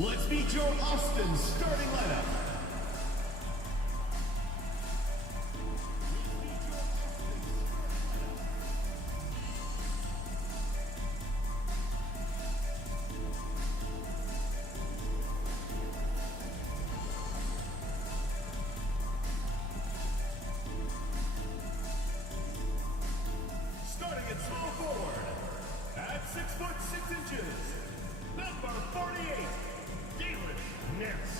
Let's meet your Austin starting lineup. Starting at small forward, at 6'6", number 48. Nets.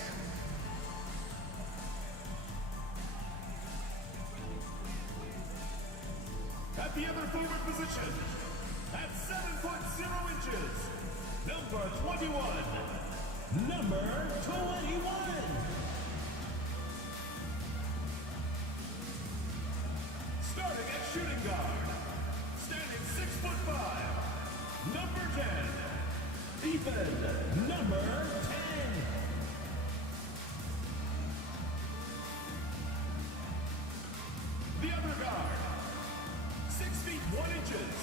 At the other forward position, at 7'0", number 21. Number 21. Starting at shooting guard, standing 6'5", number 10. Ethan, number 10. The other guard, 6 feet 1 inches,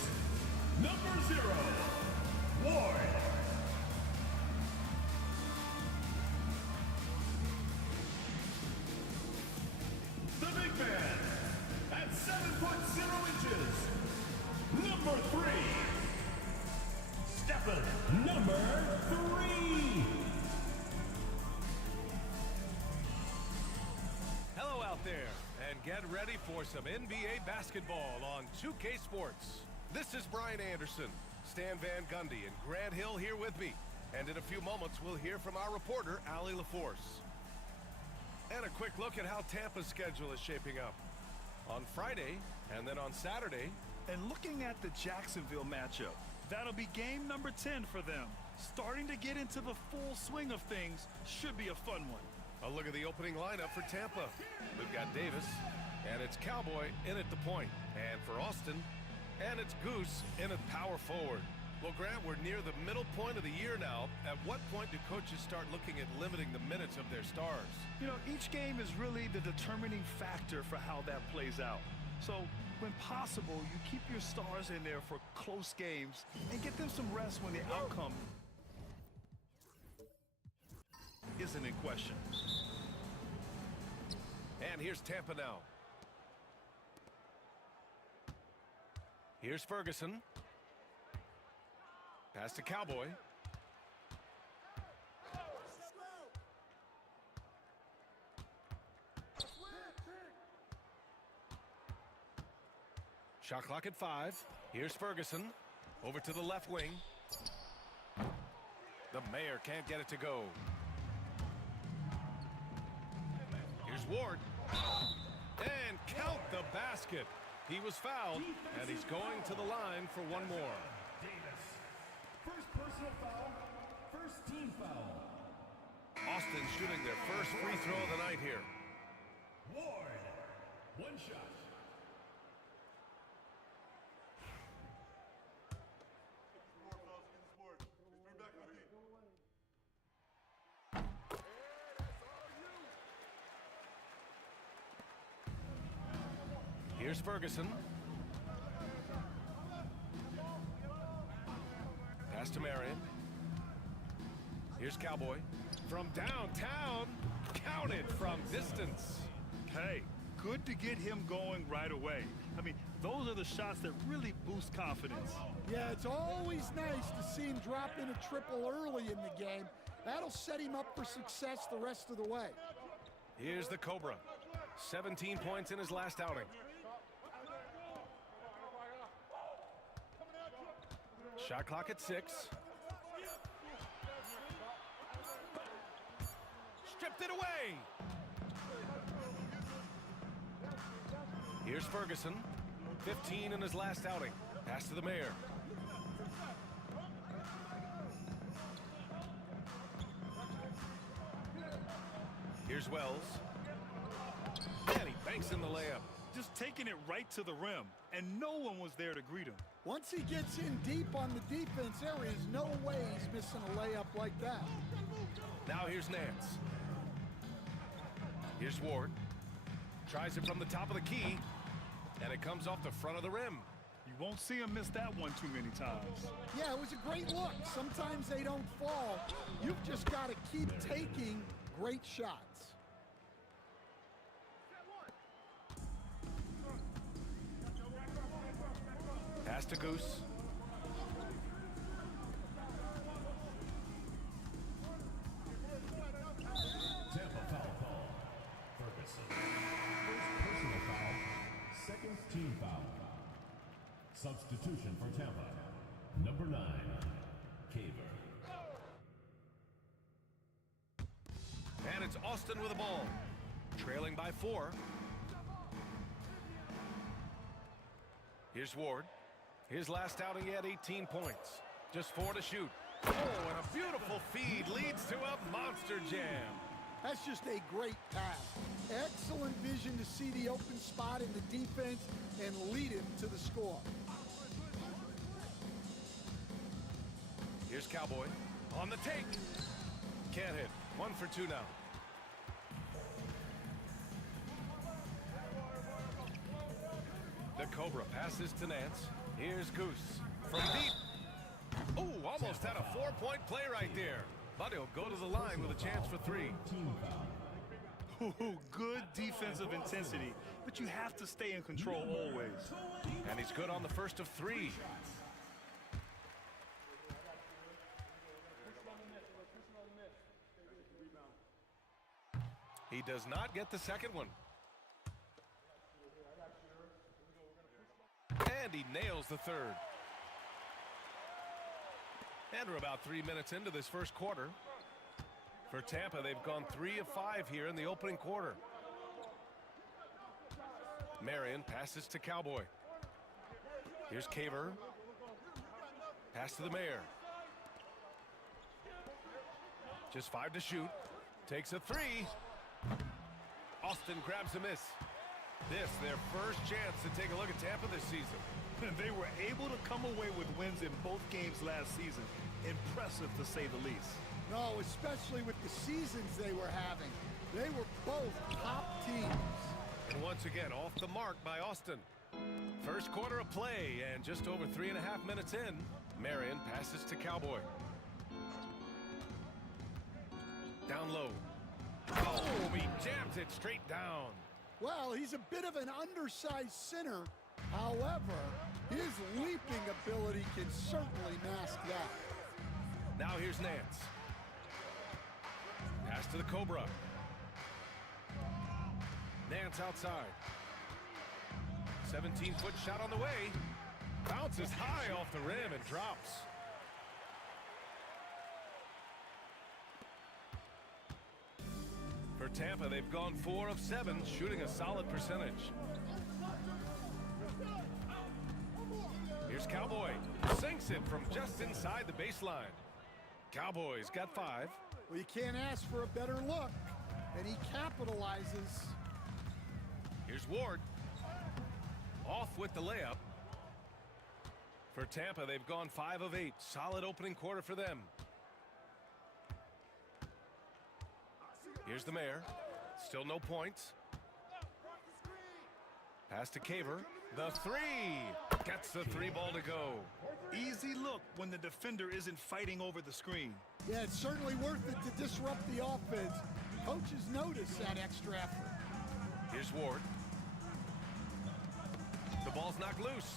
number 0, Ward. The big man, at 7'0", number 3, Stephen, number 3. Hello out there, and get ready for some NBA basketball on 2K Sports. This is Brian Anderson, Stan Van Gundy, and Grant Hill here with me. And in a few moments, we'll hear from our reporter, Allie LaForce. And a quick look at how Tampa's schedule is shaping up. On Friday, and then on Saturday. And looking at the Jacksonville matchup, that'll be game number 10 for them. Starting to get into the full swing of things, should be a fun one. A look at the opening lineup for Tampa. We've got Davis, and it's Cowboy in at the point. And for Austin, and it's Goose in at power forward. Well, Grant, we're near the middle point of the year now. At what point do coaches start looking at limiting the minutes of their stars? You know, each game is really the determining factor for how that plays out. So, when possible, you keep your stars in there for close games and get them some rest when the outcome isn't in question. And here's Tampa now. Here's Ferguson. Pass to Cowboy. Shot clock at 5. Here's Ferguson. Over to the left wing. The mayor can't get it to go. Here's Ward. And count the basket. He was fouled, and he's going to the line for one more. Davis. First personal foul, first team foul. Austin shooting their first free throw of the night here. Ward. One shot. Here's Ferguson. Pass to Marion. Here's Cowboy. From downtown, counted from distance. Hey, good to get him going right away. I mean, those are the shots that really boost confidence. Yeah, it's always nice to see him drop in a triple early in the game. That'll set him up for success the rest of the way. Here's the Cobra. 17 points in his last outing. Shot clock at 6. Stripped it away. Here's Ferguson. 15 in his last outing. Pass to the mayor. Here's Wells. And he banks in the layup. Just taking it right to the rim, and no one was there to greet him. Once he gets in deep on the defense, there is no way he's missing a layup like that. Now here's Nance. Here's Ward. Tries it from the top of the key, and it comes off the front of the rim. You You won't see him miss that one too many times. Yeah, it was a great look. Sometimes they don't fall. You've just got to keep taking great shots. Pass to Goose. Tampa foul call. Ferguson. First personal foul. Second team foul. Substitution for Tampa. Number 9, Caver. And it's Austin with the ball. Trailing by 4. Here's Ward. His last outing, he had 18 points. Just 4 to shoot. Oh, and a beautiful feed leads to a monster jam. That's just a great pass. Excellent vision to see the open spot in the defense and lead him to the score. Here's Cowboy on the take. Can't hit. 1 for 2 now. The Cobra passes to Nance. Here's Goose from deep. Oh, almost had a 4-point play right there. But he'll go to the line with a chance for 3. Ooh, good defensive intensity, but you have to stay in control always. And he's good on the first of 3. He does not get the second one. And he nails the third. And we're about 3 minutes into this first quarter. For Tampa, they've gone 3 of 5 here in the opening quarter. Marion passes to Cowboy. Here's Caver. Pass to the Mayor. Just 5 to shoot. Takes a 3. Austin grabs a miss. This, their first chance to take a look at Tampa this season. They were able to come away with wins in both games last season. Impressive, to say the least. No, especially with the seasons they were having. They were both top teams. And once again, off the mark by Austin. First quarter of play, and just over 3.5 minutes in, Marion passes to Cowboy. Down low. Oh, he jams it straight down. Well, he's a bit of an undersized center. However, his leaping ability can certainly mask that. Now here's Nance. Pass to the Cobra. Nance outside. 17-foot shot on the way. Bounces high off the rim and drops. For Tampa, they've gone 4 of 7, shooting a solid percentage. Here's Cowboy. Sinks it from just inside the baseline. Cowboys got 5. Well, you can't ask for a better look, and he capitalizes. Here's Ward. Off with the layup. For Tampa, they've gone 5 of 8. Solid opening quarter for them. Here's the Mayor. Still no points. Pass to Caver. The 3. Gets the 3 ball to go. Easy look when the defender isn't fighting over the screen. Yeah, it's certainly worth it to disrupt the offense. Coaches notice that extra effort. Here's Ward. The ball's knocked loose.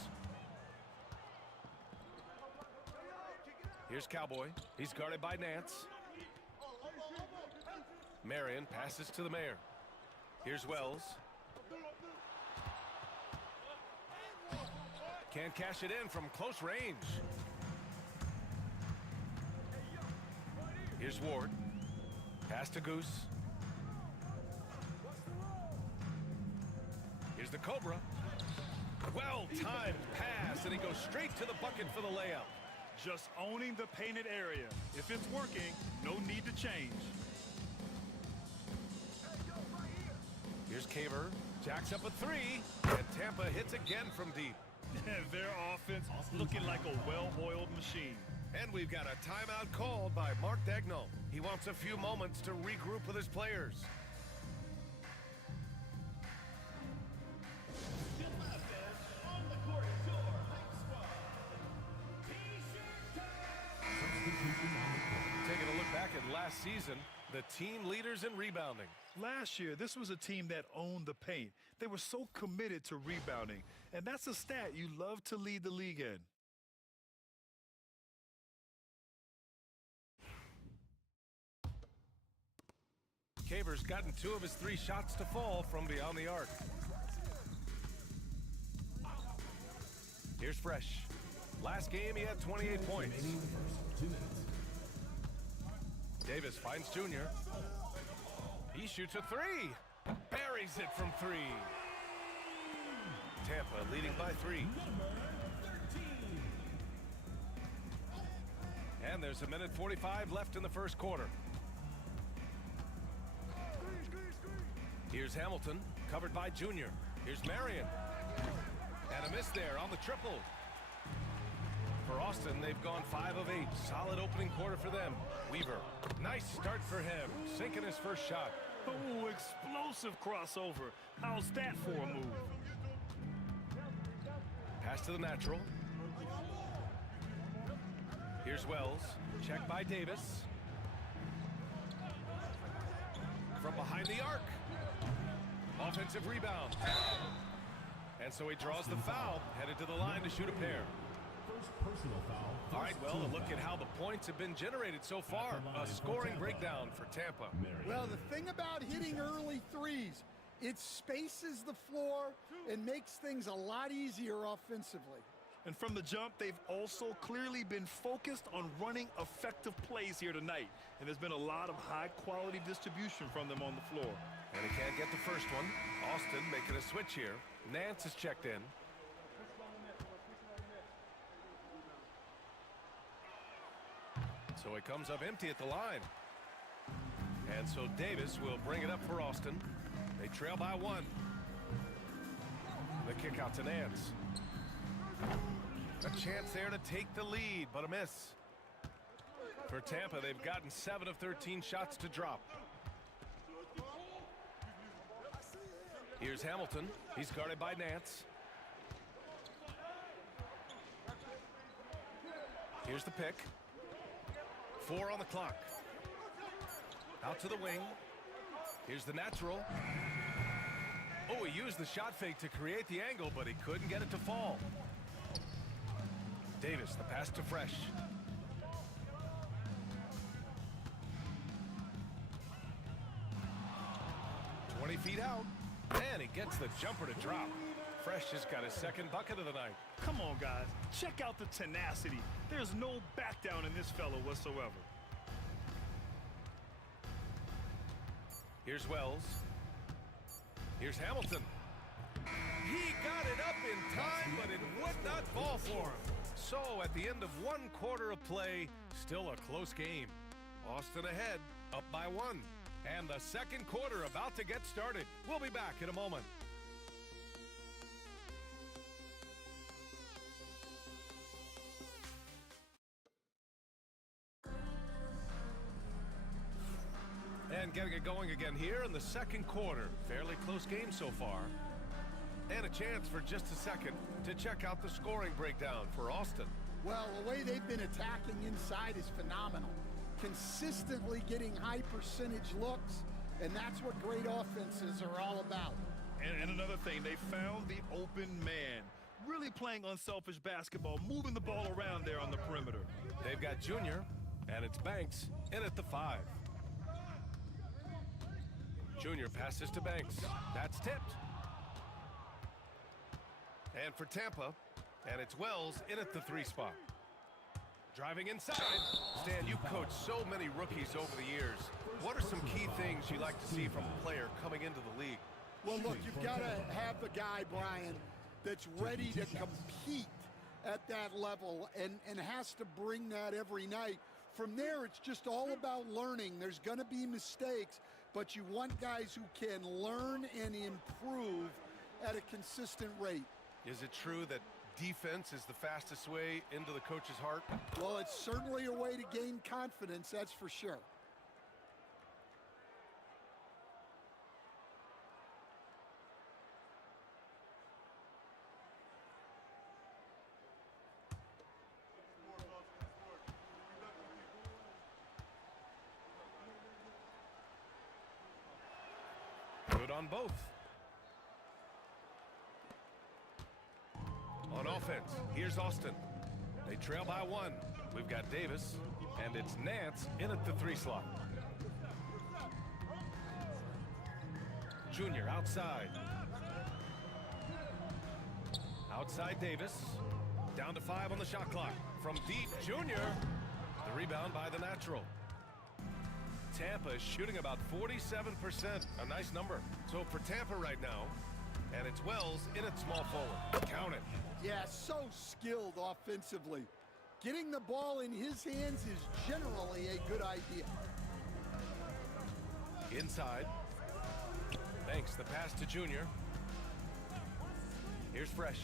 Here's Cowboy. He's guarded by Nance. Marion passes to the Mayor. Here's Wells. Can't cash it in from close range. Here's Ward. Pass to Goose. Here's the Cobra. Well-timed pass, and he goes straight to the bucket for the layup. Just owning the painted area. If it's working, no need to change. Here's Caver. Jacks up a 3, and Tampa hits again from deep. Their offense looking like a well-oiled machine. And we've got a timeout called by Mark Dagnall. He wants a few moments to regroup with his players. the team leaders in rebounding. Last year, this was a team that owned the paint. They were so committed to rebounding, and that's a stat you love to lead the league in. Caver's gotten 2 of his 3 shots to fall from beyond the arc. Here's Fresh. Last game, he had 28 points. Davis finds Junior. He shoots a 3. Buries it from 3. Tampa leading by 3. And there's 1:45 left in the first quarter. Here's Hamilton, covered by Junior. Here's Marion. And a miss there on the triple. For Austin, they've gone 5 of 8. Solid opening quarter for them. Weaver, nice start for him. Sinking his first shot. Oh, explosive crossover. How's that for a move? Pass to the natural. Here's Wells. Check by Davis. From behind the arc. Offensive rebound. And so he draws the foul, headed to the line to shoot a pair. First personal foul. All right, well, a look at how the points have been generated so far. A scoring breakdown for Tampa. Well, the thing about hitting early threes, it spaces the floor and makes things a lot easier offensively. And from the jump, they've also clearly been focused on running effective plays here tonight. And there's been a lot of high-quality distribution from them on the floor. And he can't get the first one. Austin making a switch here. Nance is checked in. So it comes up empty at the line. And so Davis will bring it up for Austin. They trail by 1. The kick out to Nance. A chance there to take the lead, but a miss. For Tampa, they've gotten 7 of 13 shots to drop. Here's Hamilton. He's guarded by Nance. Here's the pick. 4 on the clock. Out to the wing. Here's the natural. Oh, he used the shot fake to create the angle, but he couldn't get it to fall. Davis, the pass to Fresh. Feet out, and he gets the jumper to drop. Fresh has got his second bucket of the night. Come on, guys. Check out the tenacity. There's no back down in this fellow whatsoever. Here's Wells. Here's Hamilton. He got it up in time, but it would not fall for him. So at the end of 1 quarter of play, still a close game. Austin ahead, up by 1. And the second quarter about to get started. We'll be back in a moment. And getting it going again here in the second quarter. Fairly close game so far. And a chance for just a second to check out the scoring breakdown for Austin. Well, the way they've been attacking inside is phenomenal. Consistently getting high percentage looks, and that's what great offenses are all about. And another thing, they found the open man. Really playing unselfish basketball, moving the ball around there on the perimeter. They've got Junior, and it's Banks in at the 5. Junior passes to Banks. That's tipped. And for Tampa, and it's Wells in at the 3 spot. Driving inside. Stan, you've coached so many rookies over the years. What are some key things you like to see from a player coming into the league? Well, look, you've got to have a guy, Brian, that's ready to compete at that level and has to bring that every night. From there, it's just all about learning. There's going to be mistakes, but you want guys who can learn and improve at a consistent rate. Is it true that defense is the fastest way into the coach's heart? Well, it's certainly a way to gain confidence, that's for sure. good on both. On offense, here's Austin. They trail by 1. We've got Davis, and it's Nance in at the 3 slot. Junior outside. Outside Davis. Down to 5 on the shot clock. From deep, Junior. The rebound by the natural. Tampa is shooting about 47%. A nice number. So for Tampa right now, and it's Wells in at small forward. Count it. Yeah, so skilled offensively. Getting the ball in his hands is generally a good idea. Inside. Thanks, the pass to Junior. Here's Fresh.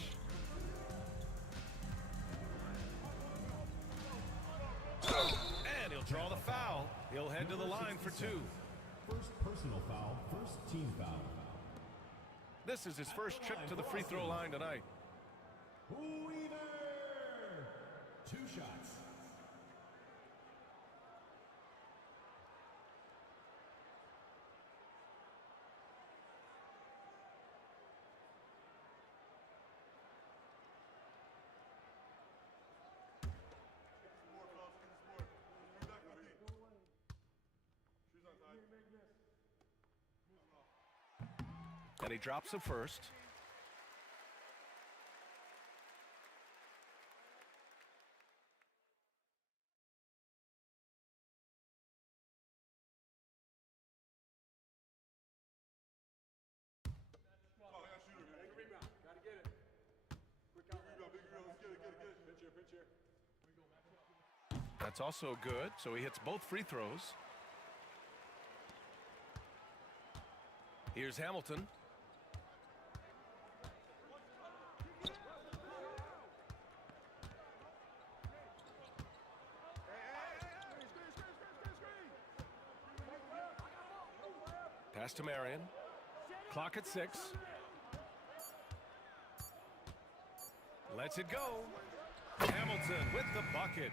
And he'll draw the foul. He'll head to the line for 2. First personal foul, first team foul. This is his first trip to the free throw line tonight. Weaver! 2 shots. And he drops the first. That's also good, so he hits both free throws. Here's Hamilton. Pass to Marion. Clock at 6. Lets it go. Hamilton with the bucket.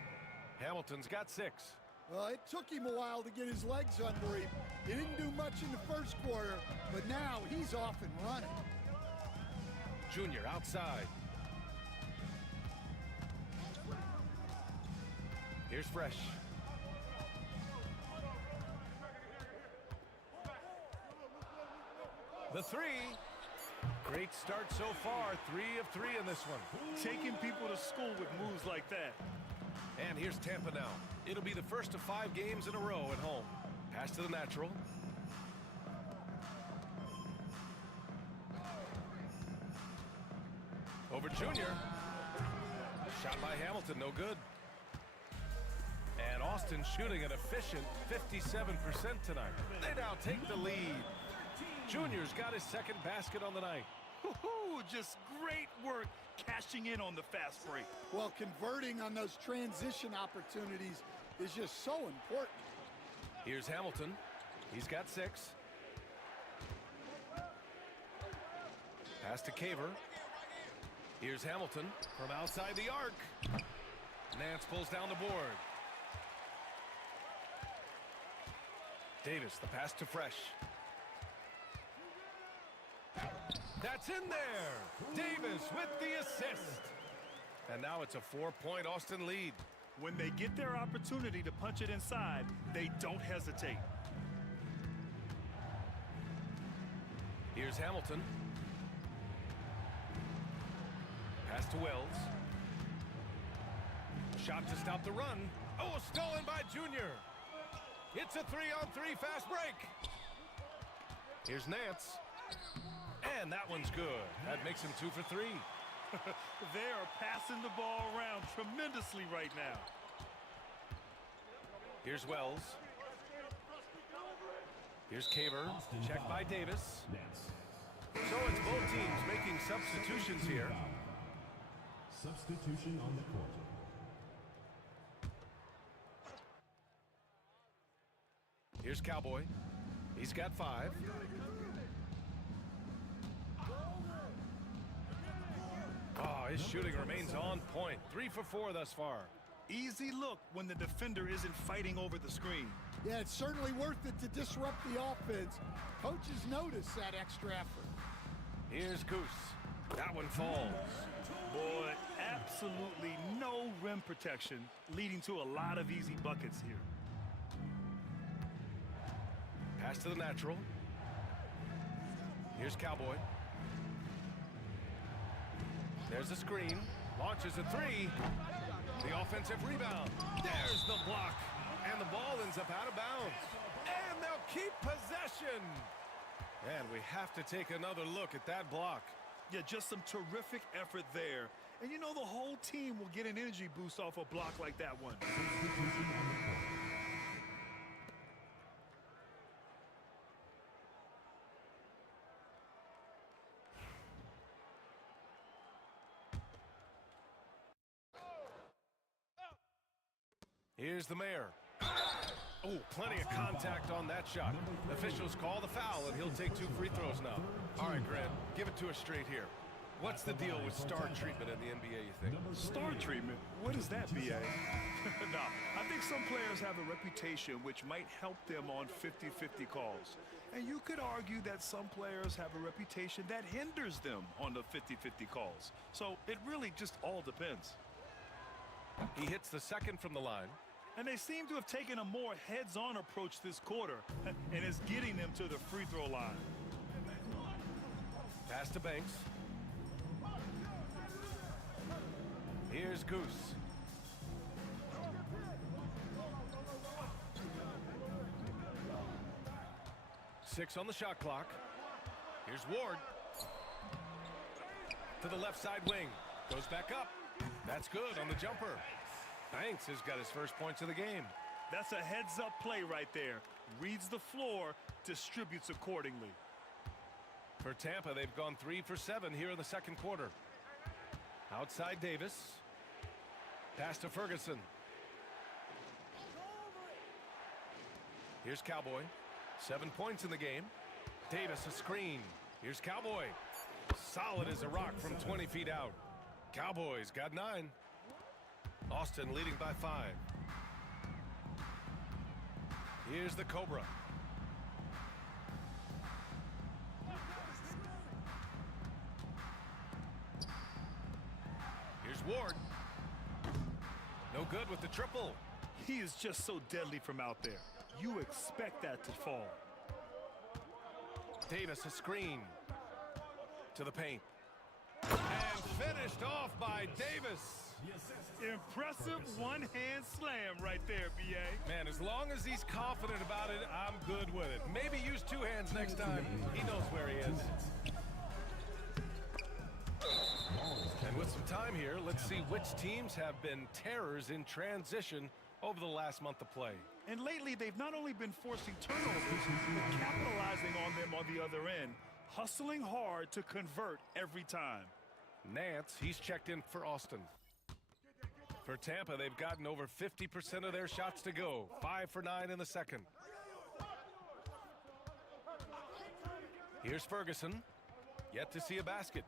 Hamilton's got 6. Well, it took him a while to get his legs under him. He didn't do much in the first quarter, but now he's off and running. Junior outside. Here's Fresh. The 3. Great start so far. 3 of 3 in this one. Taking people to school with moves like that. And here's Tampa now. It'll be the first of 5 games in a row at home. Pass to the natural. Over Junior. Shot by Hamilton, no good. And Austin shooting an efficient 57% tonight. They now take the lead. Junior's got his second basket on the night. Just great work cashing in on the fast break. Well, converting on those transition opportunities is just so important. Here's Hamilton. He's got 6. Pass to Caver. Here's Hamilton from outside the arc. Nance pulls down the board. Davis, the pass to Fresh. That's in there. Davis with the assist. And now it's a 4-point Austin lead. When they get their opportunity to punch it inside, they don't hesitate. Here's Hamilton. Pass to Wells. Shot to stop the run. Oh, stolen by Junior. It's a 3-on-3 fast break. Here's Nance. And that one's good. That makes him 2 for 3. They are passing the ball around tremendously right now. Here's Wells. Here's Caver. Checked by Davis. So it's both teams making substitutions here. Substitution on the court. Here's Cowboy. He's got 5. Oh, his shooting remains on point. 3 for 4 thus far. Easy look when the defender isn't fighting over the screen. Yeah, it's certainly worth it to disrupt the offense. Coaches notice that extra effort. Here's Goose. That one falls. Boy, absolutely no rim protection, leading to a lot of easy buckets here. Pass to the natural. Here's Cowboy. There's a screen. Launches a three. The offensive rebound. There's the block. And the ball ends up out of bounds. And they'll keep possession. And we have to take another look at that block. Yeah, just some terrific effort there. And you know the whole team will get an energy boost off a block like that one. Here's the mayor. Oh, plenty of contact on that shot. Officials call the foul, and he'll take 2 free throws now. All right, Grant, give it to us straight here. What's the deal with star treatment in the NBA, you think? Star treatment? What is that, B.A.? No, I think some players have a reputation which might help them on 50-50 calls. And you could argue that some players have a reputation that hinders them on the 50-50 calls. So it really just all depends. He hits the second from the line. And they seem to have taken a more heads-on approach this quarter, and it's getting them to the free throw line. Pass to Banks. Here's Goose. Six on the shot clock. Here's Ward. To the left side wing. Goes back up. That's good on the jumper. Banks has got his first points of the game. That's a heads-up play right there. Reads the floor, distributes accordingly. For Tampa, they've gone 3 for 7 here in the second quarter. Outside Davis. Pass to Ferguson. Here's Cowboy. 7 points in the game. Davis a screen. Here's Cowboy. Solid as a rock from 20 feet out. Cowboys got 9. Austin leading by 5. Here's the Cobra. Here's Ward. No good with the triple. He is just so deadly from out there. You expect that to fall. Davis a screen. To the paint. And finished off by Davis. Impressive one-hand slam right there, B.A. Man, as long as he's confident about it, I'm good with it. Maybe use 2 hands next time. He knows where he is. And with some time here, let's see which teams have been terrors in transition over the last month of play. And lately, they've not only been forcing turnovers, but capitalizing on them on the other end, hustling hard to convert every time. Nance, he's checked in for Austin. For Tampa, they've gotten over 50% of their shots to go. 5 for 9 in the second. Here's Ferguson. Yet to see a basket.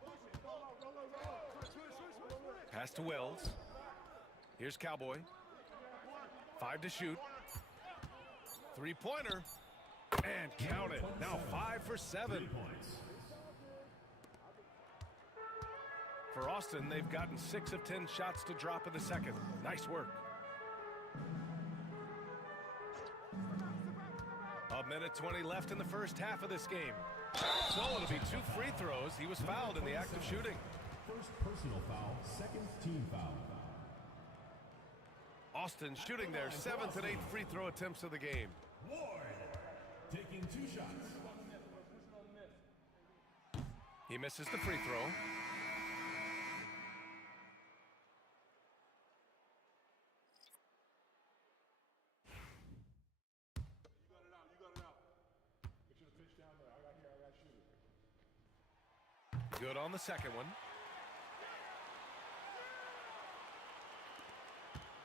Pass to Wells. Here's Cowboy. 5 to shoot. 3-pointer. And count it. Now 5 for 7. For Austin, they've gotten 6 of 10 shots to drop in the second. Nice work. A minute 20 left in the first half of this game. So it'll be 2 free throws. He was fouled in the act of shooting. First personal foul, second team foul. Austin shooting their 7th and 8th free throw attempts of the game. Ward taking 2 shots. He misses the free throw. Good on the second one.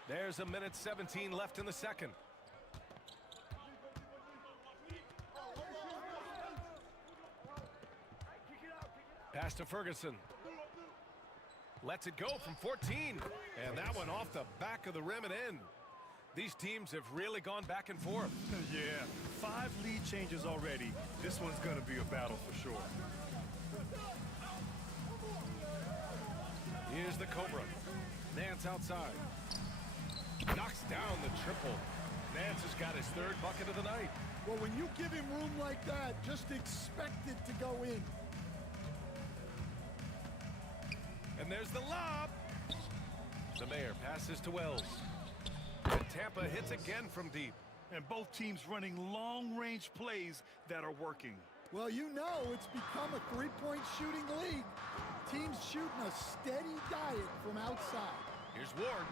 There's a minute 17 left in the second. Pass to Ferguson. Lets it go from 14. And that one off the back of the rim and in. These teams have really gone back and forth. Yeah, 5 lead changes already. This one's going to be a battle for sure. Here's the Cobra. Nance outside. Knocks down the triple. Nance has got his 3rd bucket of the night. Well, when you give him room like that, just expect it to go in. And there's the lob. The Mayor passes to Wells. And Tampa hits again from deep. And both teams running long-range plays that are working. Well, you know it's become a 3-point shooting league. Teams shooting a steady diet from outside. Here's Ward.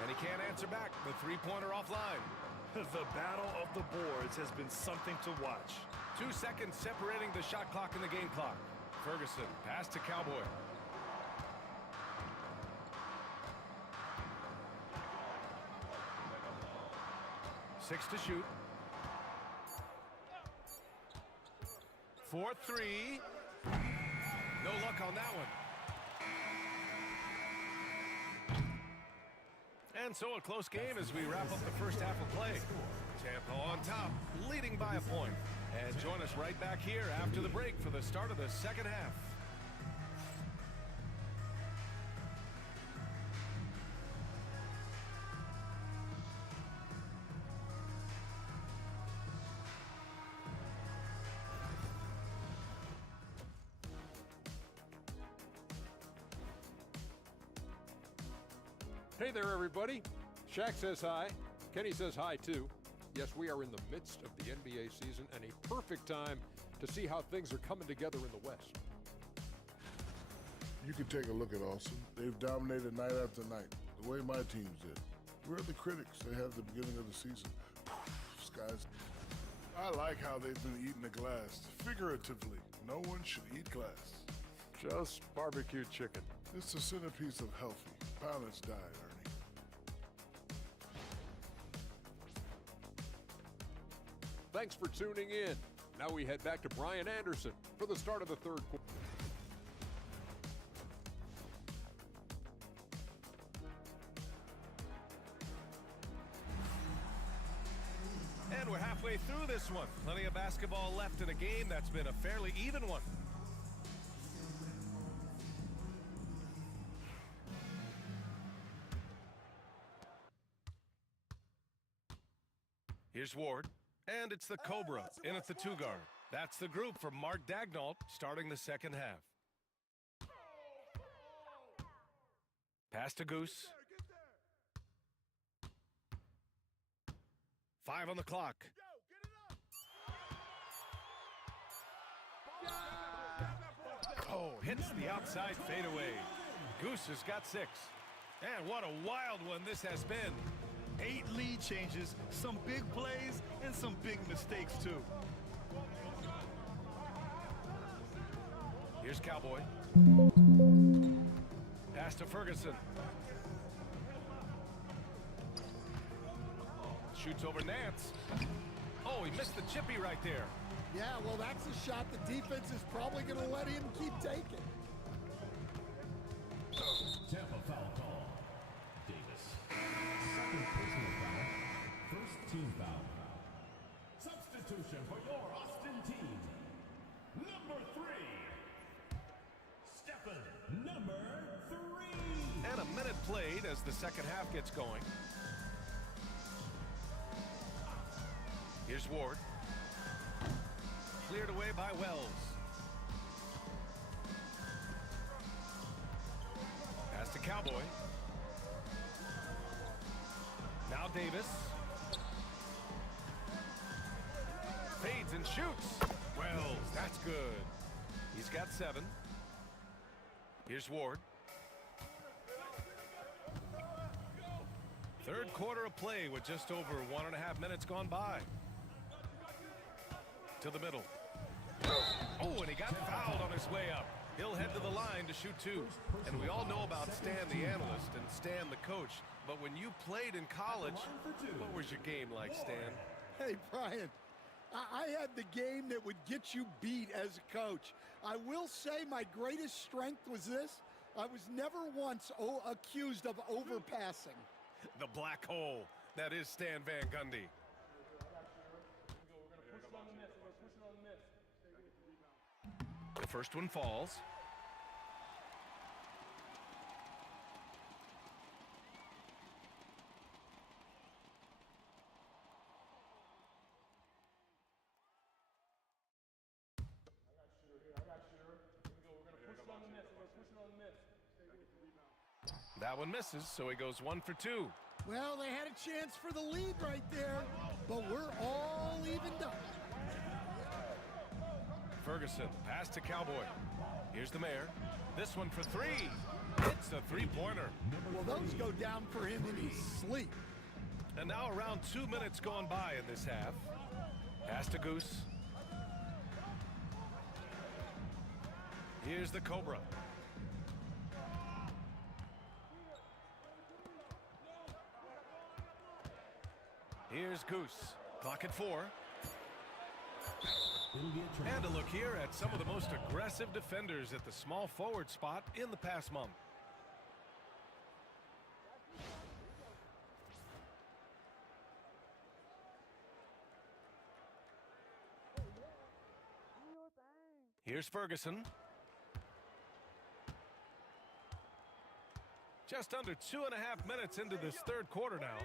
And he can't answer back. The 3-pointer offline. The battle of the boards has been something to watch. 2 seconds separating the shot clock and the game clock. Ferguson, pass to Cowboy. Six to shoot. 4-3. No luck on that one. And so a close game as we wrap up the first half of play. Tampa on top, leading by a point. And join us right back here after the break for the start of the second half. Hey there, everybody. Shaq says hi. Kenny says hi, too. Yes, we are in the midst of the NBA season and a perfect time to see how things are coming together in the West. You can take a look at Austin. They've dominated night after night, the way my teams did. We're the critics. They have the beginning of the season. Skies. I like how they've been eating the glass. Figuratively, no one should eat glass. Just barbecued chicken. It's the centerpiece of healthy, balanced diet, Ernie. Thanks for tuning in. Now we head back to Brian Anderson for the start of the third quarter. And we're halfway through this one. Plenty of basketball left in a game that's been a fairly even one. Here's Ward. And it's the Cobra in at the 2-guard. That's the group for Mark Daignault starting the second half. Pass to Goose. 5 on the clock. Oh, hits the outside fadeaway. Goose has got 6. And what a wild one this has been. 8 lead changes, some big plays, and some big mistakes, too. Here's Cowboy. Pass to Ferguson. Shoots over Nance. Oh, he missed the chippy right there. Yeah, well, that's a shot the defense is probably going to let him keep taking. Tampa foul call. Davis. Second personal foul. First team foul. Substitution for your Austin team. Number 3. Stephen. Number 3. And a minute played as the second half gets going. Here's Ward. Cleared away by Wells. Pass to Cowboy. Now Davis. Fades and shoots. Wells, that's good. He's got 7. Here's Ward. Third quarter of play with just over 1.5 minutes gone by. To the middle. Oh, and he got fouled on his way up. He'll head to the line to shoot 2. And we all know about Stan the analyst and Stan the coach. But when you played in college, what was your game like, Stan? Hey, Brian, I had the game that would get you beat as a coach. I will say my greatest strength was this. I was never once accused of overpassing. The black hole that is Stan Van Gundy. The first one falls. That one misses, so he goes 1 for 2. Well, they had a chance for the lead right there, but we're all evened up. Ferguson, pass to Cowboy. Here's the Mayor. This one for 3. It's a three-pointer. Well, those go down for him in his sleep. And now around 2 minutes gone by in this half. Pass to Goose. Here's the Cobra. Here's Goose. Clock at 4. And a look here at some of the most aggressive defenders at the small forward spot in the past month. Here's Ferguson. Just under 2.5 minutes into this third quarter now.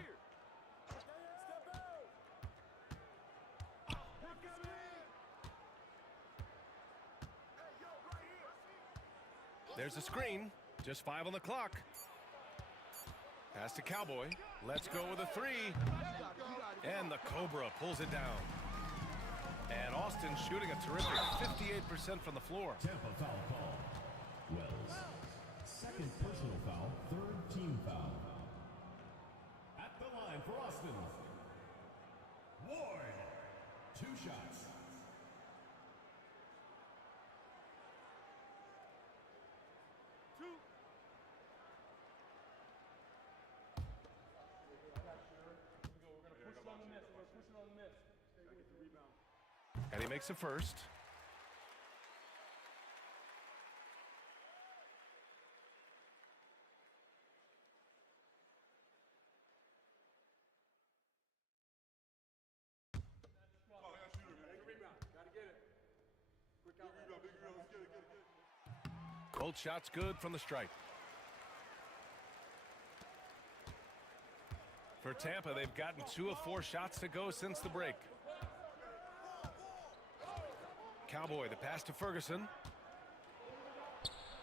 There's a screen. Just 5 on the clock. Pass to Cowboy. Let's go with a 3. And the Cobra pulls it down. And Austin shooting a terrific 58% from the floor. Tampa foul call. Wells. Second personal foul, third team foul. At the line for Austin. Ward. 2 shots. And he makes a first. Both shots good from the stripe. For Tampa, they've gotten 2 of 4 shots to go since the break. Cowboy, the pass to Ferguson.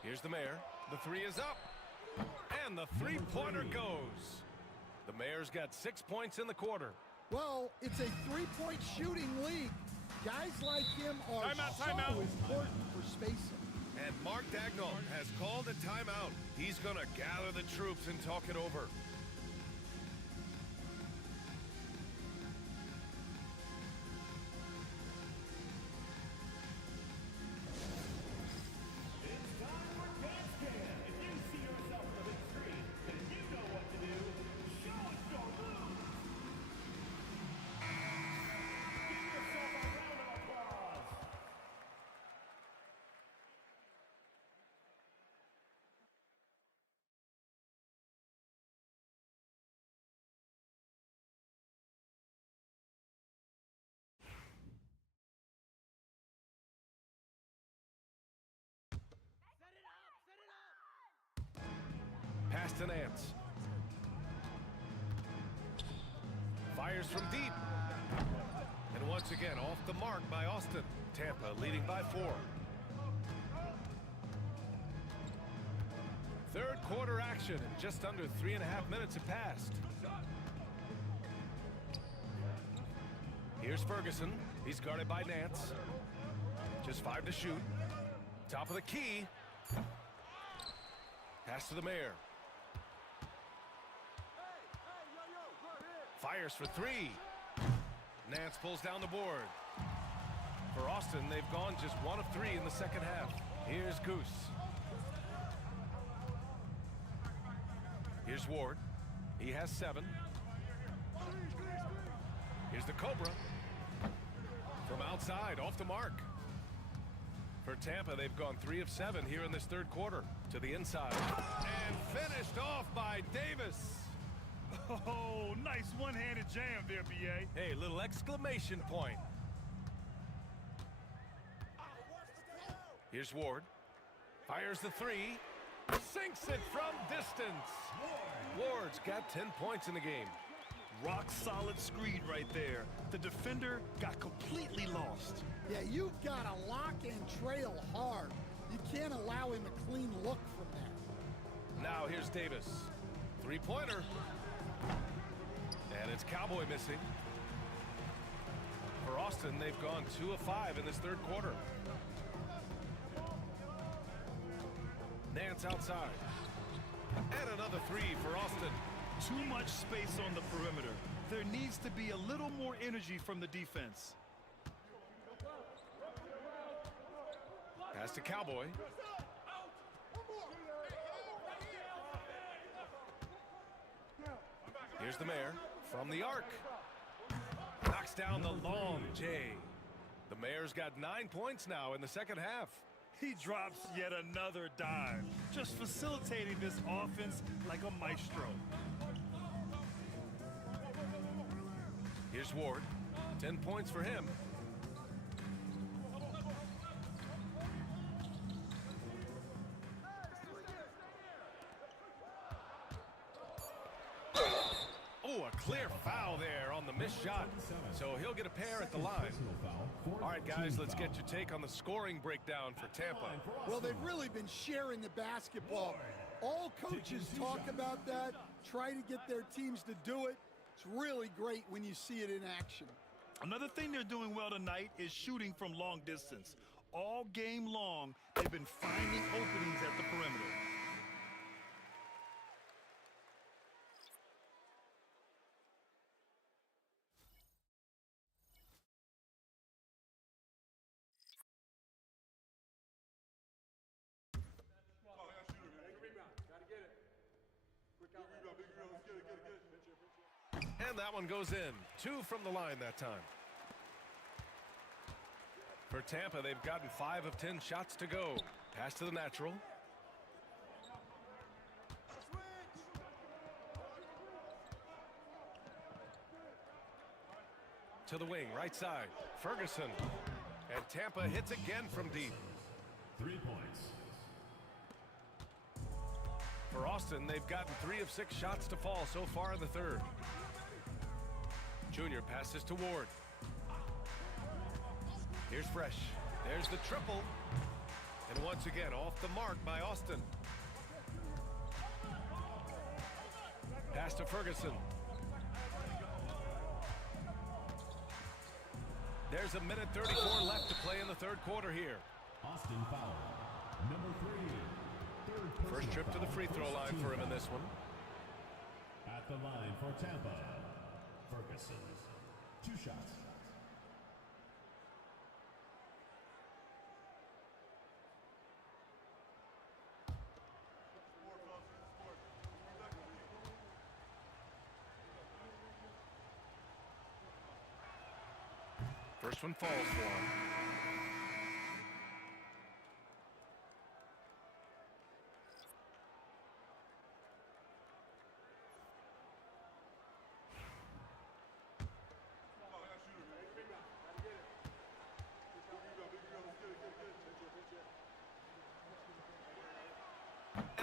Here's the Mayor. The 3 is up. And the three-pointer goes. The Mayor's got 6 points in the quarter. Well, it's a three-point shooting league. Guys like him are so important for spacing. And Mark Dagnall has called a timeout. He's going to gather the troops and talk it over. Pass to Nance. Fires from deep. And once again, off the mark by Austin. Tampa leading by 4. Third quarter action, and just under 3.5 minutes have passed. Here's Ferguson. He's guarded by Nance. Just 5 to shoot. Top of the key. Pass to the Mayor. Fires for 3. Nance pulls down the board. For Austin, they've gone just 1 of 3 in the second half. Here's Goose. Here's Ward. He has 7. Here's the Cobra. From outside, off the mark. For Tampa, they've gone 3 of 7 here in this third quarter. To the inside. And finished off by Davis. Oh, nice one-handed jam there, B.A. Hey, little exclamation point. Here's Ward. Fires the 3. Sinks it from distance. Ward's got 10 points in the game. Rock solid screen right there. The defender got completely lost. Yeah, you've got to lock and trail hard. You can't allow him a clean look from that. Now here's Davis. Three-pointer. And it's Cowboy missing. For Austin, they've gone 2 of 5 in this third quarter. Nance outside. And another 3 for Austin. Too much space on the perimeter. There needs to be a little more energy from the defense. Pass to Cowboy. Here's the Mayor from the arc. Knocks down the long J. The Mayor's got 9 points now in the second half. He drops yet another dive, just facilitating this offense like a maestro. Here's Ward. 10 points for him. Oh, a clear foul there on the missed shot. So he'll get a pair at the line. All right, guys, let's get your take on the scoring breakdown for Tampa. Well, they've really been sharing the basketball. All coaches talk about that, try to get their teams to do it. It's really great when you see it in action. Another thing they're doing well tonight is shooting from long distance. All game long, they've been finding openings at the perimeter. And that one goes in. 2 from the line that time. For Tampa, they've gotten 5 of 10 shots to go. Pass to the natural. To the wing, right side. Ferguson. And Tampa hits again from deep. 3 points. For Austin, they've gotten 3 of 6 shots to fall so far in the third. Junior passes to Ward. Here's Fresh. There's the triple. And once again, off the mark by Austin. Pass to Ferguson. There's a minute 34 left to play in the third quarter here. Austin foul. Number 3. Third First trip to the free throw line for him in this one. At the line for Tampa, Ferguson. 2 shots. First one falls for him.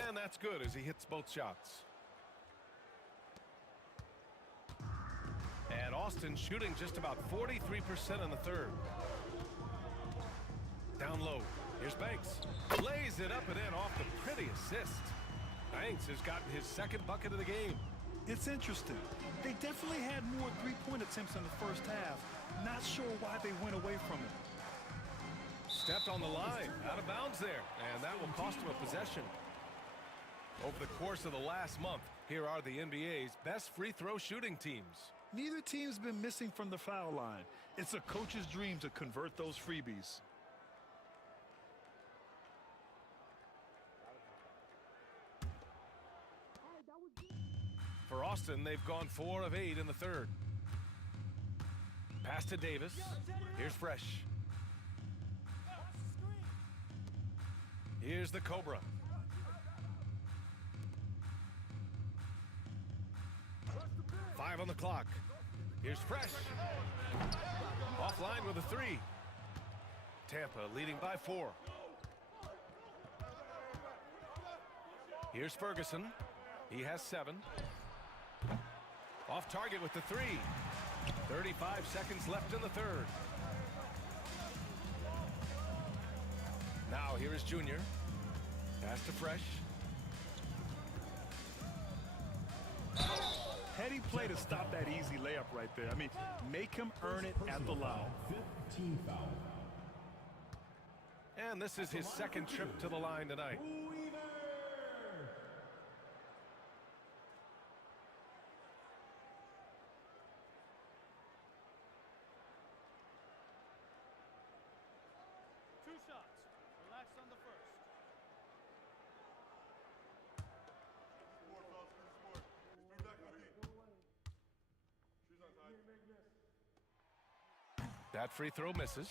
And that's good as he hits both shots. And Austin shooting just about 43% in the third. Down low. Here's Banks. Lays it up and in off the pretty assist. Banks has gotten his second bucket of the game. It's interesting. They definitely had more three-point attempts in the first half. Not sure why they went away from it. Stepped on the line. Out of bounds there. And that will cost him a possession. Over the course of the last month, here are the NBA's best free throw shooting teams. Neither team's been missing from the foul line. It's a coach's dream to convert those freebies. For Austin, they've gone 4 of 8 in the third. Pass to Davis. Here's Fresh. Here's the Cobra. Five on the clock. Here's Fresh. Offline with a 3. Tampa leading by 4. Here's Ferguson. He has 7. Off target with the 3. 35 seconds left in the third. Now here is Junior. Pass to Fresh. Heady play to stop that easy layup right there. I mean, make him earn it at the line. 15 foul. And this is his second trip to the line tonight. That free throw misses.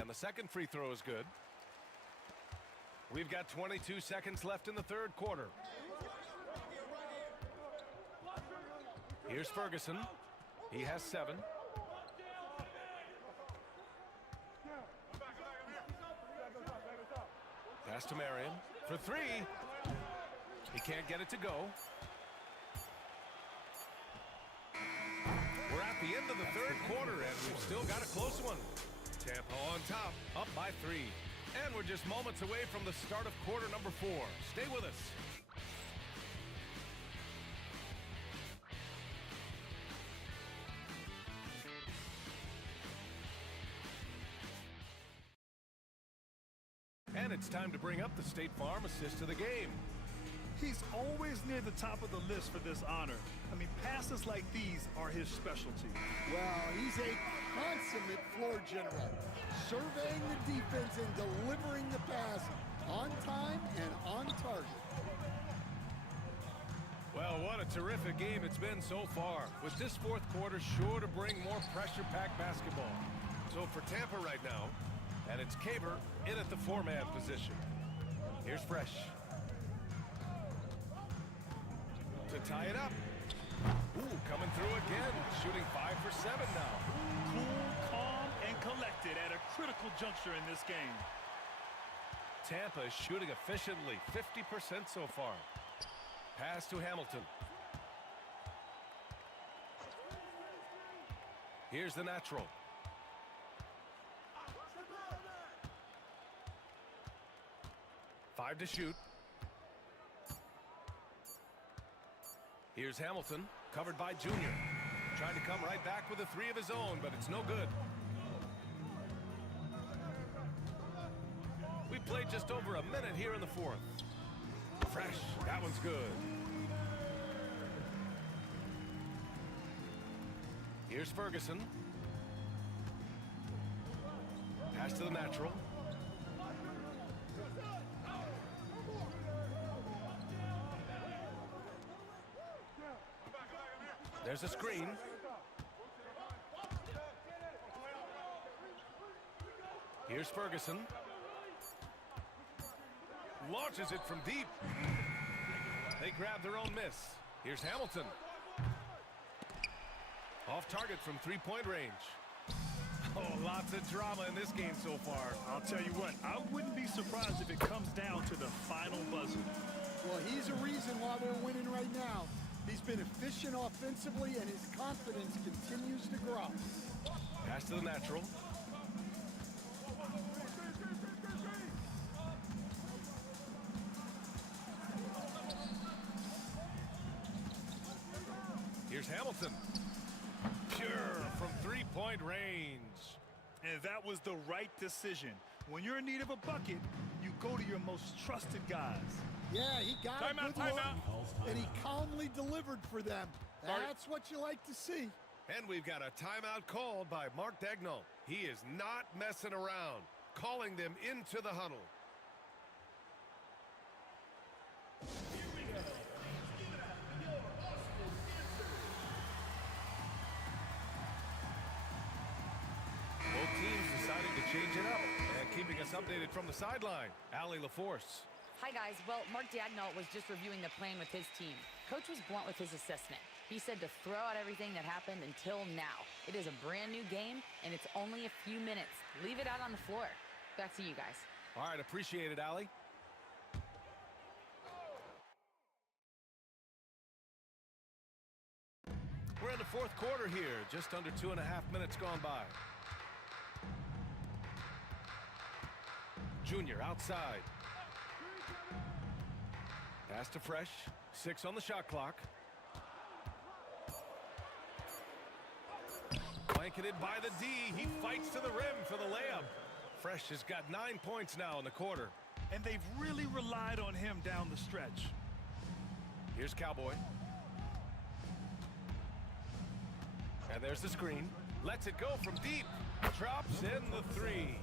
And the second free throw is good. We've got 22 seconds left in the third quarter. Here's Ferguson. He has 7. Pass to Marion for 3. He can't get it to go. We're at the end of the third quarter, and we've still got a close one. Tampa on top, up by 3. And we're just moments away from the start of quarter number 4. Stay with us. And it's time to bring up the State Farm assist of the game. He's always near the top of the list for this honor. I mean, passes like these are his specialty. Well, he's a consummate floor general, surveying the defense and delivering the pass on time and on target. Well, what a terrific game it's been so far, with this fourth quarter sure to bring more pressure-packed basketball. So for Tampa right now, and it's Caber in at the 4-man position. Here's Fresh. To tie it up. Ooh, coming through again, shooting 5 for 7 now. Cool, calm, and collected at a critical juncture in this game. Tampa is shooting efficiently, 50% so far. Pass to Hamilton. Here's the natural. Five to shoot. Here's Hamilton, covered by Junior. Trying to come right back with a 3 of his own, but it's no good. We played just over a minute here in the fourth. Fresh, that one's good. Here's Ferguson. Pass to the natural. There's a screen. Here's Ferguson. Launches it from deep. They grab their own miss. Here's Hamilton. Off target from 3-point range. Oh, lots of drama in this game so far. I'll tell you what, I wouldn't be surprised if it comes down to the final buzzer. Well, he's a reason why they're winning right now. He's been efficient offensively, and his confidence continues to grow. Pass to the natural. Here's Hamilton. Pure from 3-point range. And that was the right decision. When you're in need of a bucket, you go to your most trusted guys. Yeah, he got a good look, and he calmly delivered for them. That's what you like to see. And we've got a timeout called by Mark Daigneault. He is not messing around, calling them into the huddle. Both teams deciding to change it up, and keeping us updated from the sideline, Allie LaForce. Hi, guys. Well, Mark Daigneault was just reviewing the plan with his team. Coach was blunt with his assessment. He said to throw out everything that happened until now. It is a brand new game, and it's only a few minutes. Leave it out on the floor. Back to you guys. All right, appreciate it, Allie. We're in the fourth quarter here, just under 2.5 minutes gone by. Junior outside. Pass to Fresh. 6 on the shot clock. Blanketed by the D. He fights to the rim for the layup. Fresh has got 9 points now in the quarter. And they've really relied on him down the stretch. Here's Cowboy. And there's the screen. Lets it go from deep. Drops in the 3.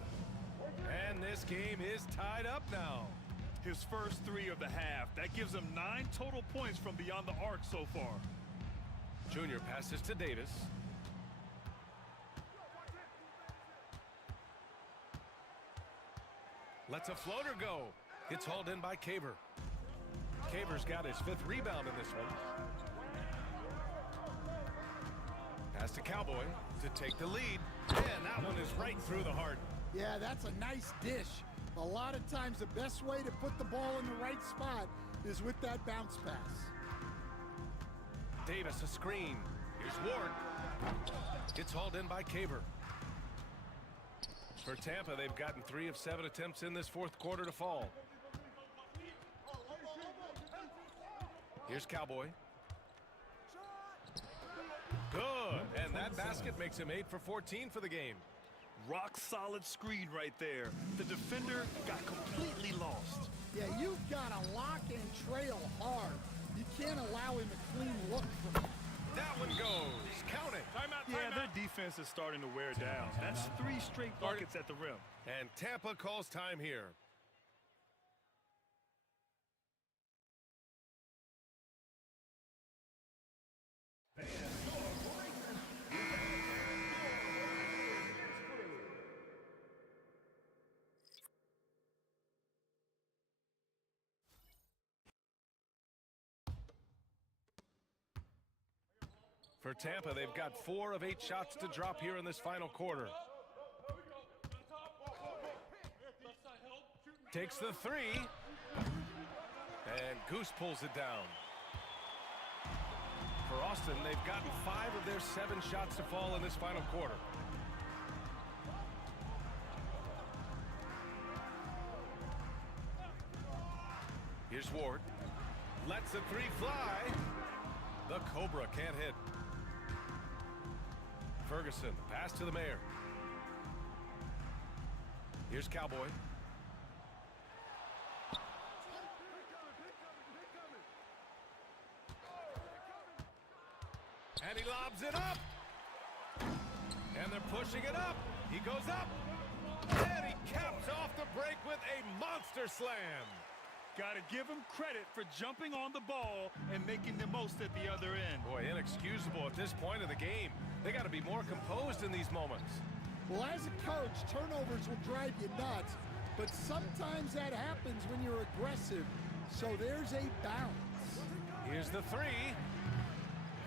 And this game is tied up now. His first 3 of the half. That gives him 9 total points from beyond the arc so far. Junior passes to Davis. Lets a floater go. It's hauled in by Caver. Caver's got his 5th rebound in this one. Pass to Cowboy to take the lead. And that one is right through the heart. Yeah, that's a nice dish. A lot of times the best way to put the ball in the right spot is with that bounce pass. Davis a screen. Here's Ward. It's hauled in by Caver. For Tampa, they've gotten 3 of 7 attempts in this fourth quarter to fall. Here's Cowboy. Good. And that basket makes him 8 for 14 for the game. Rock solid screen right there. The defender got completely lost. Yeah, you've got to lock and trail hard. You can't allow him a clean look from that. That one goes. Count it. Yeah, their defense is starting to wear down. That's 3 straight buckets at the rim. And Tampa calls time here. For Tampa, they've got 4 of 8 shots to drop here in this final quarter. Takes the 3. And Goose pulls it down. For Austin, they've gotten 5 of their 7 shots to fall in this final quarter. Here's Ward. Lets the 3 fly. The Cobra can't hit. Ferguson, pass to the Mayor. Here's Cowboy. And he lobs it up. And they're pushing it up. He goes up. And he caps off the break with a monster slam. Got to give him credit for jumping on the ball and making the most at the other end. Boy, inexcusable at this point of the game. They got to be more composed in these moments. Well, as a coach, turnovers will drive you nuts, but sometimes that happens when you're aggressive. So there's a balance. Here's the 3.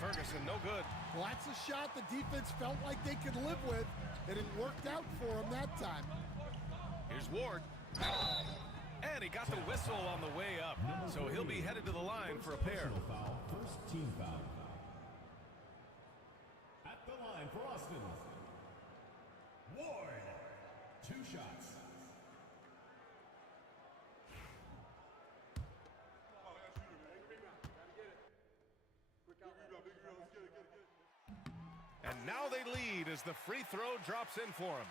Ferguson, no good. Well, that's a shot the defense felt like they could live with, and it worked out for them that time. Here's Ward. And he got the whistle on the way up, so he'll be headed to the line for a pair. Foul, first team foul. At the line for Austin, Ward. 2 shots. And now they lead as the free throw drops in for him.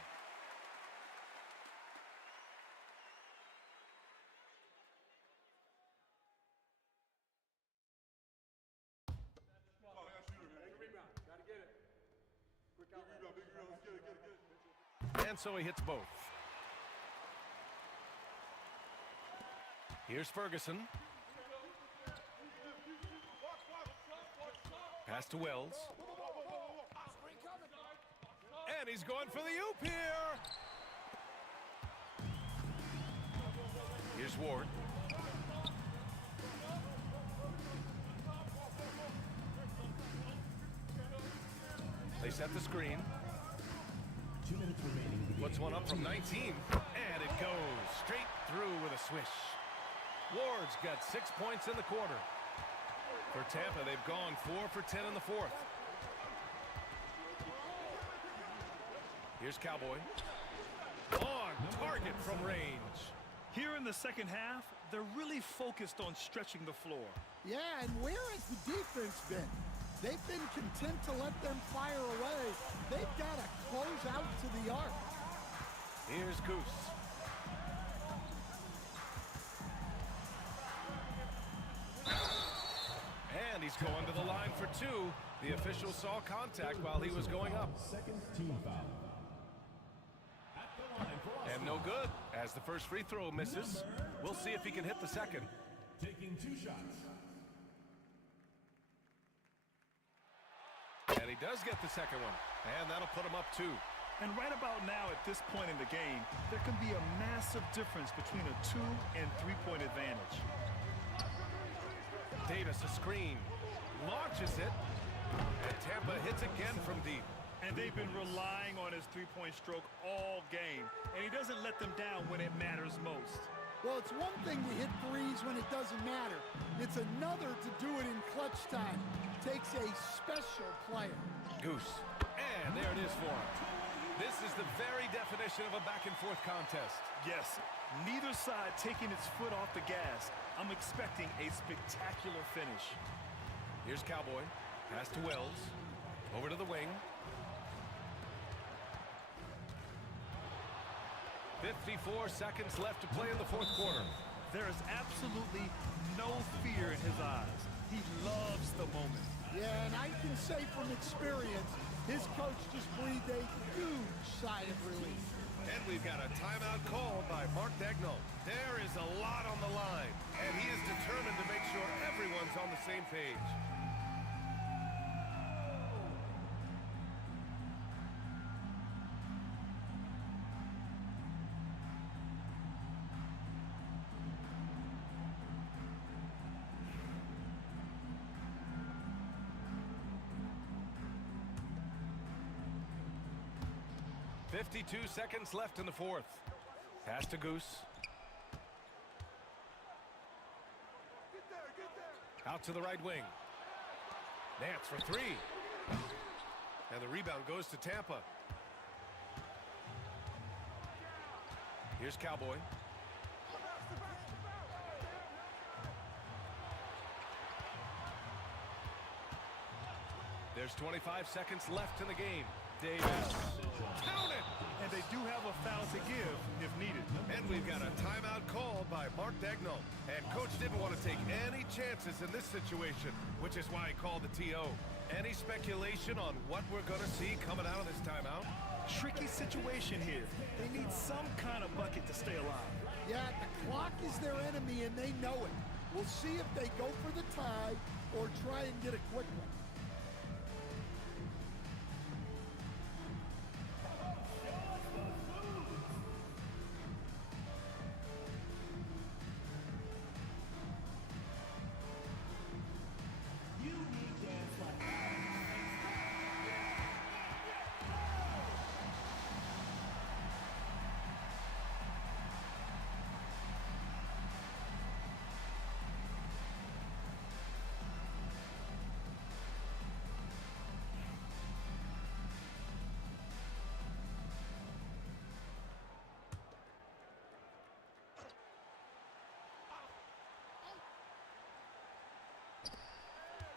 And so he hits both. Here's Ferguson. Pass to Wells. And he's going for the oop here. Here's Ward. They set the screen. 2 minutes remaining. Puts one up from 19. And it goes straight through with a swish. Ward's got 6 points in the quarter. For Tampa, they've gone 4 for 10 in the fourth. Here's Cowboy. On target from range. Here in the second half, they're really focused on stretching the floor. Yeah, and where has the defense been? They've been content to let them fire away. They've got to close out to the arc. Here's Goose. And he's going to the line for 2. The official saw contact while he was going up. Second team foul. At the line for Austin. And no good, as the first free throw misses. We'll see if he can hit the second. Taking 2 shots. And he does get the second one. And that'll put him up 2. And right about now, at this point in the game, there can be a massive difference between a 2- and 3-point advantage. Davis a screen. Launches it. And Tampa hits again from deep. And they've been relying on his 3-point stroke all game. And he doesn't let them down when it matters most. Well, it's one thing to hit threes when it doesn't matter. It's another to do it in clutch time. Takes a special player. Goose. And there it is for him. This is the very definition of a back-and-forth contest. Yes, neither side taking its foot off the gas. I'm expecting a spectacular finish. Here's Cowboy. Pass to Wells. Over to the wing. 54 seconds left to play in the fourth quarter. There is absolutely no fear in his eyes. He loves the moment. Yeah, and I can say from experience, his coach just breathed a huge sigh of relief. And we've got a timeout called by Mark Daigneault. There is a lot on the line, and he is determined to make sure everyone's on the same page. .52 seconds left in the fourth. Pass to Goose. Out to the right wing. Nance for 3. And the rebound goes to Tampa. Here's Cowboy. There's 25 seconds left in the game. Davis. Count it! And they do have a foul to give if needed. And we've got a timeout called by Mark Daigneault. And Coach didn't want to take any chances in this situation, which is why he called the TO. Any speculation on what we're going to see coming out of this timeout? Tricky situation here. They need some kind of bucket to stay alive. Yeah, the clock is their enemy, and they know it. We'll see if they go for the tie or try and get a quick one.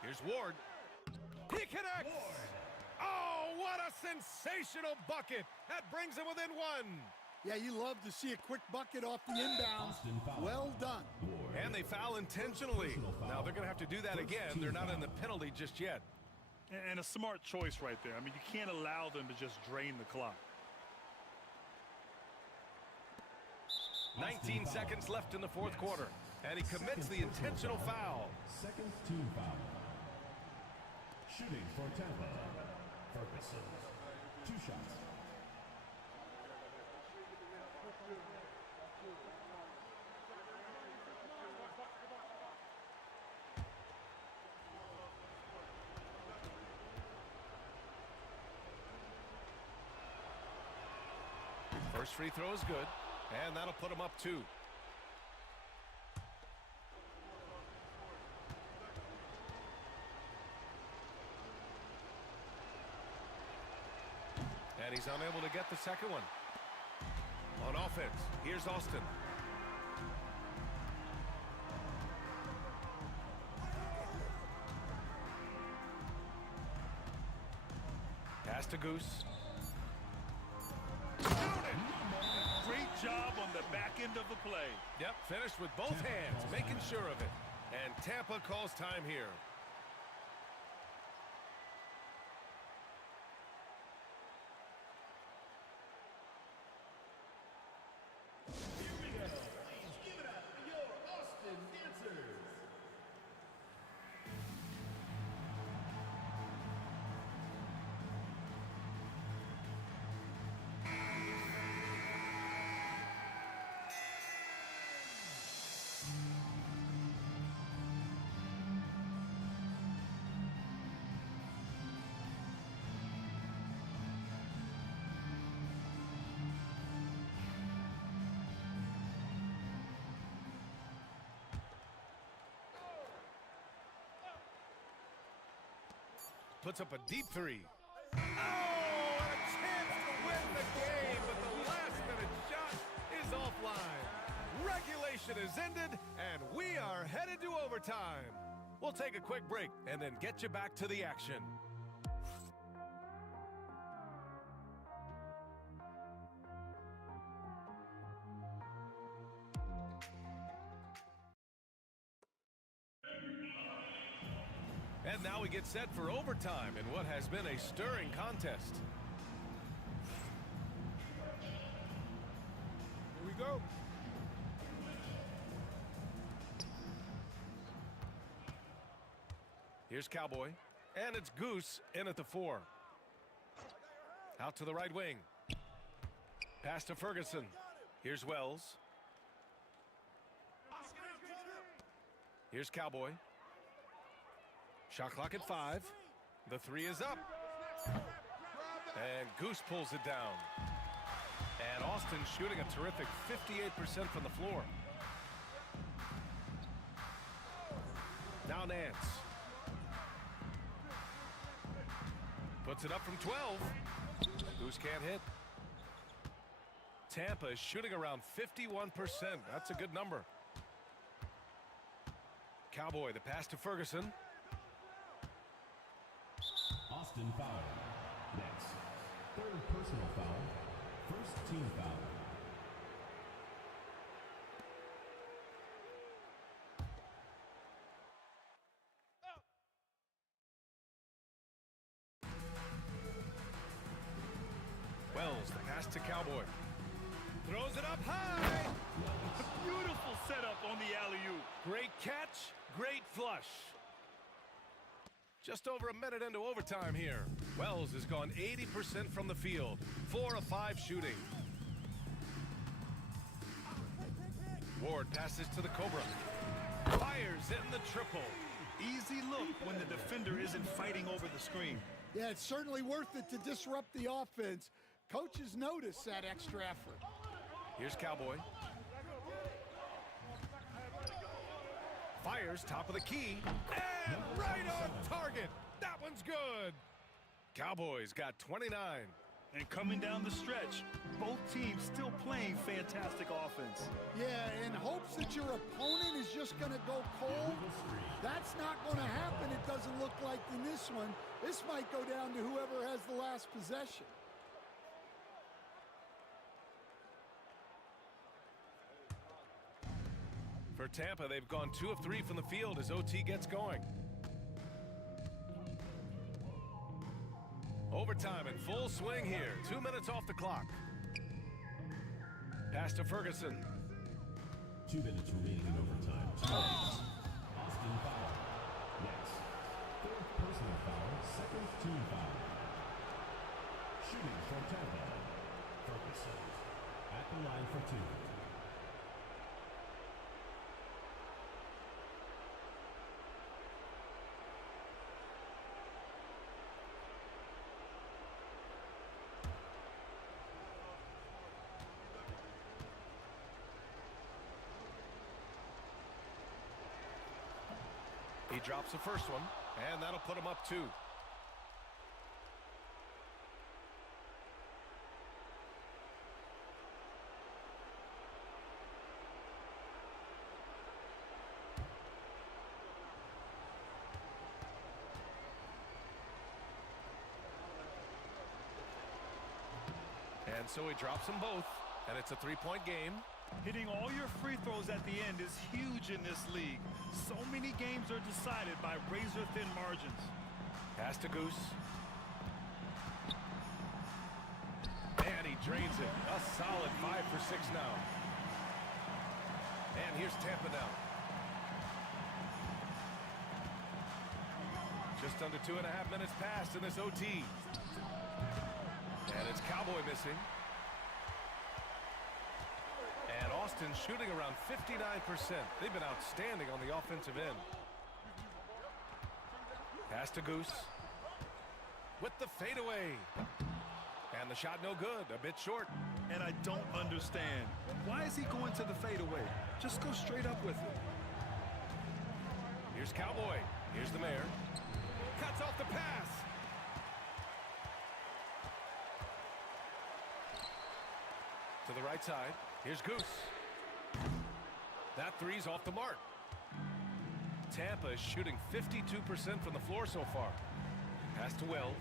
Here's Ward. He connects! Oh, what a sensational bucket! That brings him within 1. Yeah, you love to see a quick bucket off the inbounds. Well done. And they foul intentionally. Now they're going to have to do that again. They're not in the penalty just yet. And a smart choice right there. I mean, you can't allow them to just drain the clock. 19 seconds left in the fourth quarter. And he commits the intentional foul. Second team foul. Shooting for Tampa, Ferguson. 2 shots. First free throw is good, and that'll put him up 2. And he's unable to get the second one. On offense, here's Austin. Pass to Goose. Great job on the back end of the play. Yep, finished with both hands, making sure of it. And Tampa calls time here. Here we go. Please give it up for your Austin dancers. Puts up a deep 3. Oh, a chance to win the game, but the last-minute shot is offline. Regulation is ended, and we are headed to overtime. We'll take a quick break and then get you back to the action. And now we get set for overtime in what has been a stirring contest. Here we go. Here's Cowboy, and it's Goose in at the 4. Out to the right wing. Pass to Ferguson. Here's Wells. Here's Cowboy. Shot clock at 5. The 3 is up. And Goose pulls it down. And Austin shooting a terrific 58% from the floor. Now Nance. Puts it up from 12. Goose can't hit. Tampa is shooting around 51%. That's a good number. Cowboy, the pass to Ferguson. Austin foul. Next. Third personal foul. First team foul. Wells, the pass to Cowboy. Throws it up high. Beautiful setup on the alley-oop. Great catch, great flush. Just over a minute into overtime here. Wells has gone 80% from the field. 4 of 5 shooting. Ward passes to the Cobra. Fires in the triple. Easy look when the defender isn't fighting over the screen. Yeah, it's certainly worth it to disrupt the offense. Coaches notice that extra effort. Here's Cowboy. Fires top of the key. And right on target. That one's good. Cowboys got 29. And coming down the stretch, both teams still playing fantastic offense. Yeah, in hopes that your opponent is just going to go cold. That's not going to happen, it doesn't look like in this one. This might go down to whoever has the last possession. For Tampa, they've gone 2 of 3 from the field as OT gets going. Overtime in full swing here. 2 minutes off the clock. Pass to Ferguson. 2 minutes remaining in overtime. Austin foul. Next. 4th personal foul, 2nd team foul. Shooting from Tampa. Ferguson at the line for 2. He drops the first one, and that'll put him up 2. And so he drops them both, and it's a 3-point game. Hitting all your free throws at the end is huge in this league. So many games are decided by razor-thin margins. Pass to Goose. And he drains it. A solid 5 for 6 now. And here's Tampa now. Just under 2.5 minutes passed in this OT. And it's Cowboy missing. And Austin shooting around 59%. They've been outstanding on the offensive end. Pass to Goose. With the fadeaway. And the shot no good. A bit short. And I don't understand. Why is he going to the fadeaway? Just go straight up with it. Here's Cowboy. Here's the mayor. Cuts off the pass. To the right side. Here's Goose. That three's off the mark. Tampa is shooting 52% from the floor so far. Pass to Wells.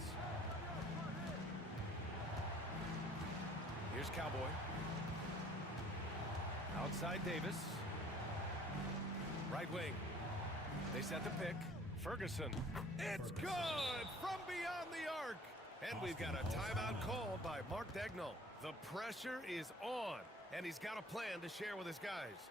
Here's Cowboy. Outside Davis. Right wing. They set the pick. Ferguson. It's good from beyond the arc. And we've got a timeout called by Mark Dagnall. The pressure is on, and he's got a plan to share with his guys.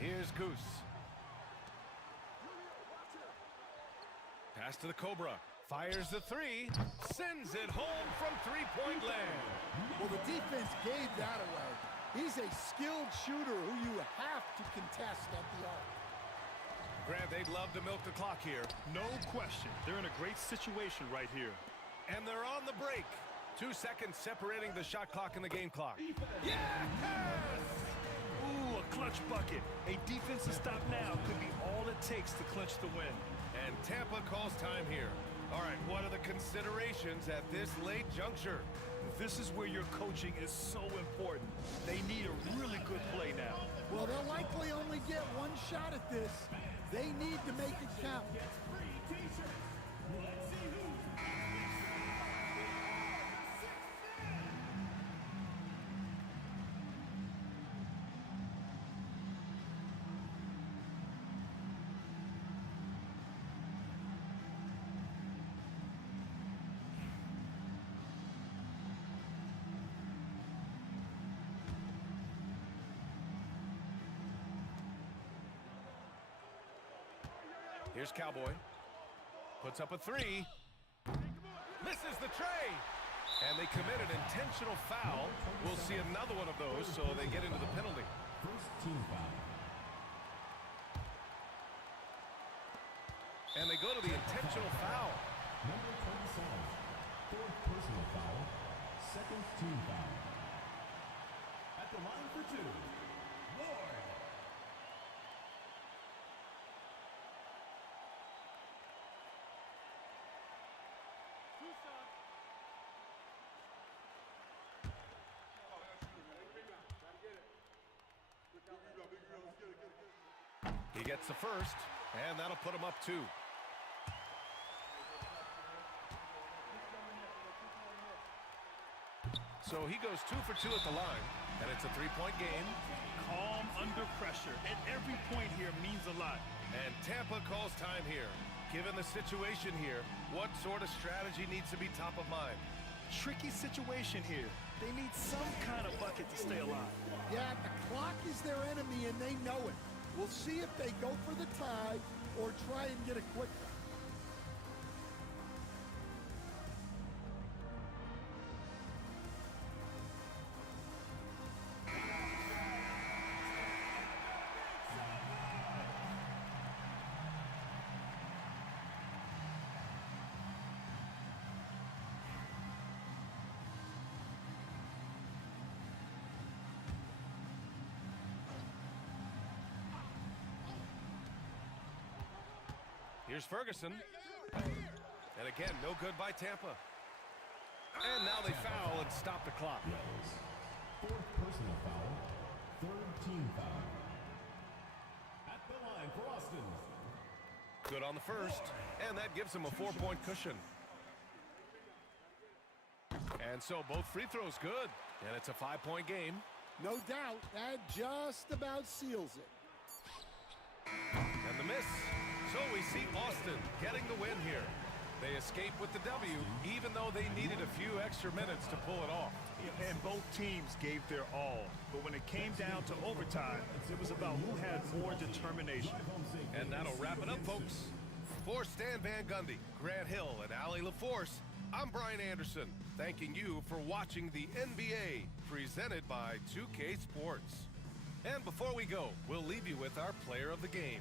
Here's Goose. Pass to the Cobra. Fires the three. Sends it home from three-point land. Well, the defense gave that away. He's a skilled shooter who you have to contest at the arc. Grant, they'd love to milk the clock here. No question. They're in a great situation right here. And they're on the break. 2 seconds separating the shot clock and the game clock. Yes! Ooh, a clutch bucket. A defensive stop now could be all it takes to clinch the win. And Tampa calls time here. All right, what are the considerations at this late juncture? This is where your coaching is so important. They need a really good play now. Well, they'll likely only get one shot at this. They need to make it count. Here's Cowboy. Puts up a three. Misses the tray. And they commit an intentional foul. We'll see another one of those, so they get into the penalty. First team foul. And they go to the intentional foul. Number 27. Fourth personal foul. Second team foul. At the line for two. Ward. He gets the first, and that'll put him up 2. So he goes 2 for 2 at the line, and it's a 3-point game. Calm under pressure, and every point here means a lot. And Tampa calls time here. Given the situation here, what sort of strategy needs to be top of mind? Tricky situation here. They need some kind of bucket to stay alive. Yeah, the clock is their enemy, and they know it. We'll see if they go for the tie or try and get a quick one. Here's Ferguson. And again, no good by Tampa. And now they foul and stop the clock. Wells. 4th personal foul. 3rd team foul. At the line for Austin. Good on the first, and that gives him a 4-point cushion. And so both free throws good, and it's a 5-point game. No doubt, that just about seals it. And the miss. So we see Austin getting the win here. They escape with the W, even though they needed a few extra minutes to pull it off. And both teams gave their all. But when it came down to overtime, it was about who had more determination. And that'll wrap it up, folks. For Stan Van Gundy, Grant Hill, and Allie LaForce, I'm Brian Anderson, thanking you for watching the NBA, presented by 2K Sports. And before we go, we'll leave you with our player of the game.